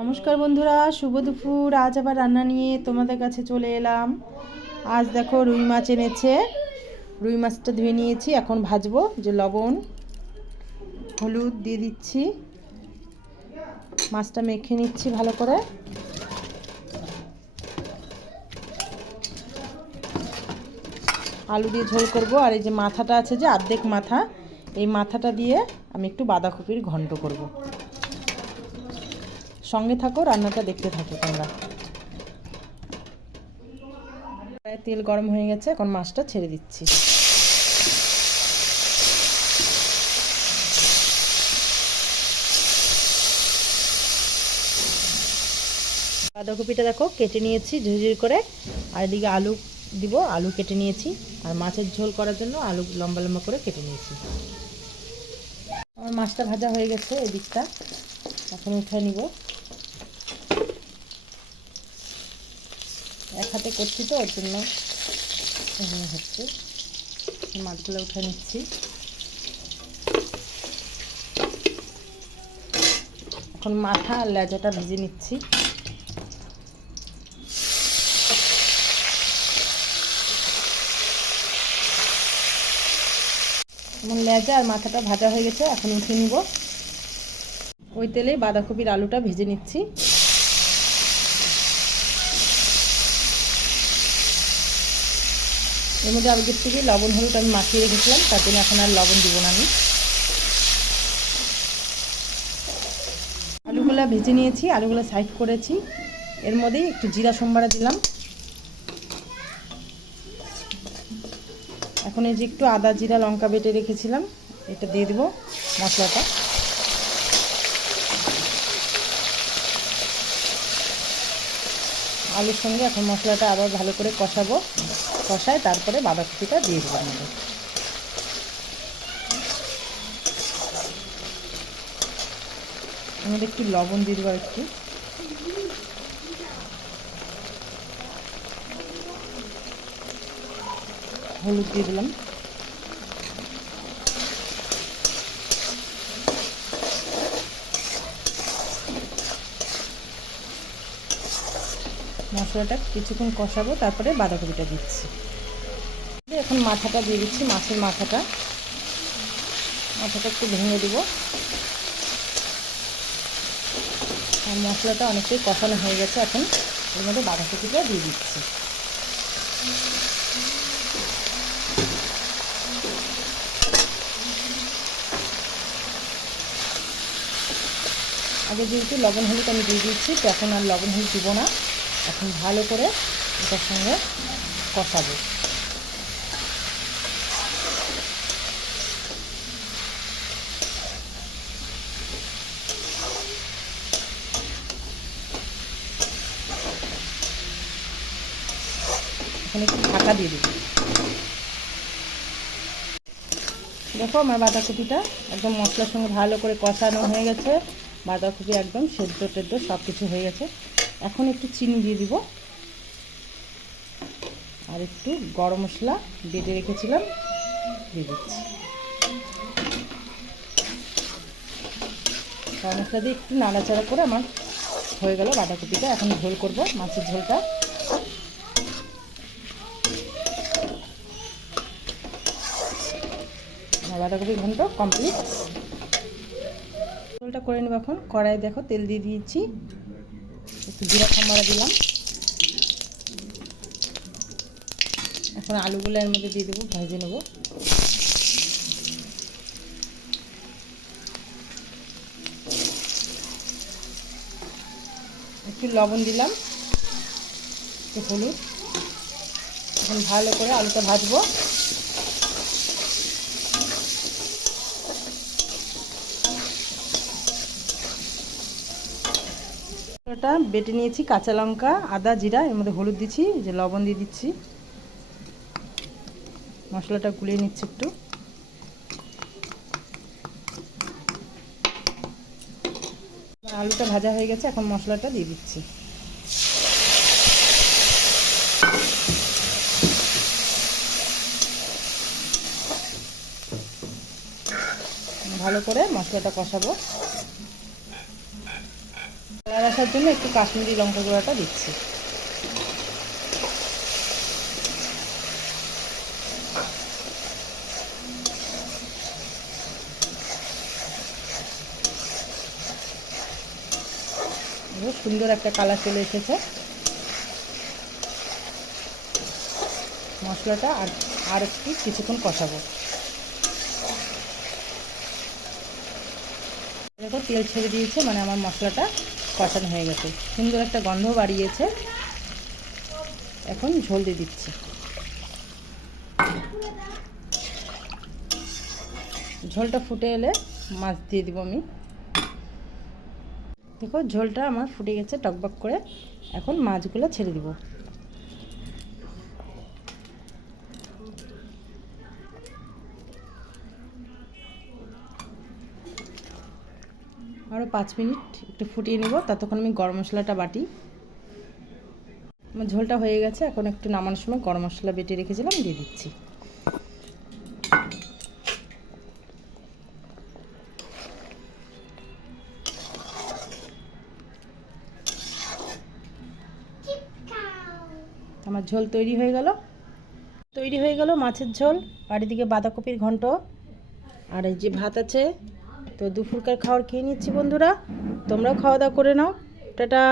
নমস্কার বন্ধুরা, শুভ দুপুর। আজ আবার রান্না নিয়ে তোমাদের কাছে চলে এলাম। আজ দেখো রুই মাছ এনেছে। রুই মাছটা ধুয়ে নিয়েছি, এখন ভাজবো। যে লবণ হলুদ দিয়ে দিচ্ছি, মাছটা মেখে নিচ্ছি ভালো করে। আলু দিয়ে ঝোল করব। আর এই যে মাথাটা আছে, যে অর্ধেক মাথা, এই মাথাটা দিয়ে আমি একটু বাঁধাকপির ঘন্ট করব। সঙ্গে থাকো, রান্নাটা দেখতে থাকো তোমরা। তেল গরম হয়ে গেছে, এখন মাছটা ছেড়ে দিচ্ছি। বাঁধাকপিটা দেখো কেটে নিয়েছি ঝুরঝুর করে। আর এদিকে আলু দিব, আলু কেটে নিয়েছি। আর মাছের ঝোল করার জন্য আলু লম্বা লম্বা করে কেটে নিয়েছি। আমার মাছটা ভাজা হয়ে গেছে এদিকটা, এখন উঠে নিব। এক হাতে করছি তো, ওর জন্য হচ্ছে। মাছগুলো উঠে নিচ্ছি। এখন মাথা আর লেজাটা ভেজে নিচ্ছি। এবং লেজা আর মাথাটা ভাজা হয়ে গেছে, এখন উঠে নিব। ওই তেলে বাঁধাকপির আলুটা ভেজে নিচ্ছি। এর মধ্যে আগের থেকে লবণ হলুদ আমি মাখিয়ে রেখেছিলাম, তার জন্য এখন আর লবণ দিব না আমি। আলুগুলো ভেজে নিয়েছি, আলুগুলো সাইড করেছি। এর মধ্যেই একটু জিরা সম্বারা দিলাম। এখন এই যে একটু আদা জিরা লঙ্কা বেটে রেখেছিলাম, এটা দিয়ে দেবো মশলাটা। আলুর সঙ্গে এখন মশলাটা আবার ভালো করে কষাবো। কষায় তারপরে বাঁধাকপিটা দিয়ে দেবো আমাদের। আমাদের একটু লবণ দিয়ে দেবো, একটু হলুদ দিয়ে দিলাম। মশলাটা কিছুক্ষণ কষাবো, তারপরে বাঁধাকপিটা দিচ্ছি। এখন মাথাটা দিয়ে দিচ্ছি, মাছের মাথাটা একটু ভেঙে দেবো। আর মশলাটা অনেকটাই কষানো হয়ে গেছে, এখন এর মধ্যে বাঁধাকপিটা দিয়ে দিচ্ছি। আগে যেহেতু লবণ হলুদ আমি দিয়ে দিচ্ছি, তো এখন আর লবণ হলুদ দিব না। এখন ভালো করে এটার সঙ্গে কষাবো। এখন একটু ঢাকা দিয়ে দেবো। দেখো আমার বাঁধাকপিটা একদম মশলার সঙ্গে ভালো করে কষানো হয়ে গেছে। বাঁধাকপি একদম সেদ্ধ টেদ্ধ সব কিছু হয়ে গেছে। এখন একটু চিনি দিয়ে দিব, আর একটু গরম মশলা বেটে রেখেছিলাম দিয়ে দিচ্ছি। গরম মশলা দিয়ে একটু নাড়াচাড়া করে আমার হয়ে গেল বাঁধাকপিটা। এখন ঝোল করব, মাছের ঝোলটা। বাঁধাকপি ঘন্ট কমপ্লিট। ঝোলটা করে নেব। এখন কড়াই দেখো তেল দিয়ে দিয়েছি, একটু জিরা সম্বারা দিলাম। এখন আলুগুলো এর মধ্যে দিয়ে দেবো, ভেজে নেব। একটু লবণ দিলাম, একটু হলুদ। এখন ভালো করে আলুটা ভাজবো। মশলাটা বেটে নিয়েছি, কাঁচা লঙ্কা আদা জিরা, এর মধ্যে হলুদ দিচ্ছি, যে লবণ দিয়ে দিচ্ছি। মশলাটা গুলিয়ে নিচ্ছি একটু। আলুটা ভাজা হয়ে গেছে, এখন মশলাটা দিয়ে দিচ্ছি। ভালো করে মশলাটা কষাবো। কালার আসার জন্য একটু কাশ্মীরি লঙ্কা গুঁড়াটা দিচ্ছি। সুন্দর একটা কালার চলে এসেছে। মশলাটা আর একটু কিছুক্ষণ কষাবো। দেখো তেল ছেড়ে দিয়েছে, মানে আমার মশলাটা কষানো হয়ে গেছে, সুন্দর একটা গন্ধ বাড়িয়েছে। এখন ঝোল দিয়ে দিচ্ছি। ঝোলটা ফুটে এলে মাছ দিয়ে দিব আমি। দেখো ঝোলটা আমার ফুটে গেছে টকবক করে। এখন মাছগুলো ছেড়ে দিব। আরও 5 মিনিট একটু ফুটিয়ে নেব, ততক্ষণ আমি গরম মশলাটা বাটি। আমার ঝোলটা হয়ে গেছে, এখন একটু নামানোর সময় গরম মশলা বেটে রেখেছিলাম দিয়ে দিচ্ছি। আমার ঝোল তৈরি হয়ে গেল মাছের ঝোল। আর এদিকে বাঁধাকপির ঘন্ট, আর এই যে ভাত আছে। তো দুপুরকার খাবার খেয়ে নিচ্ছি বন্ধুরা, তোমরাও খাওয়া দাওয়া করে নাও। টাটা।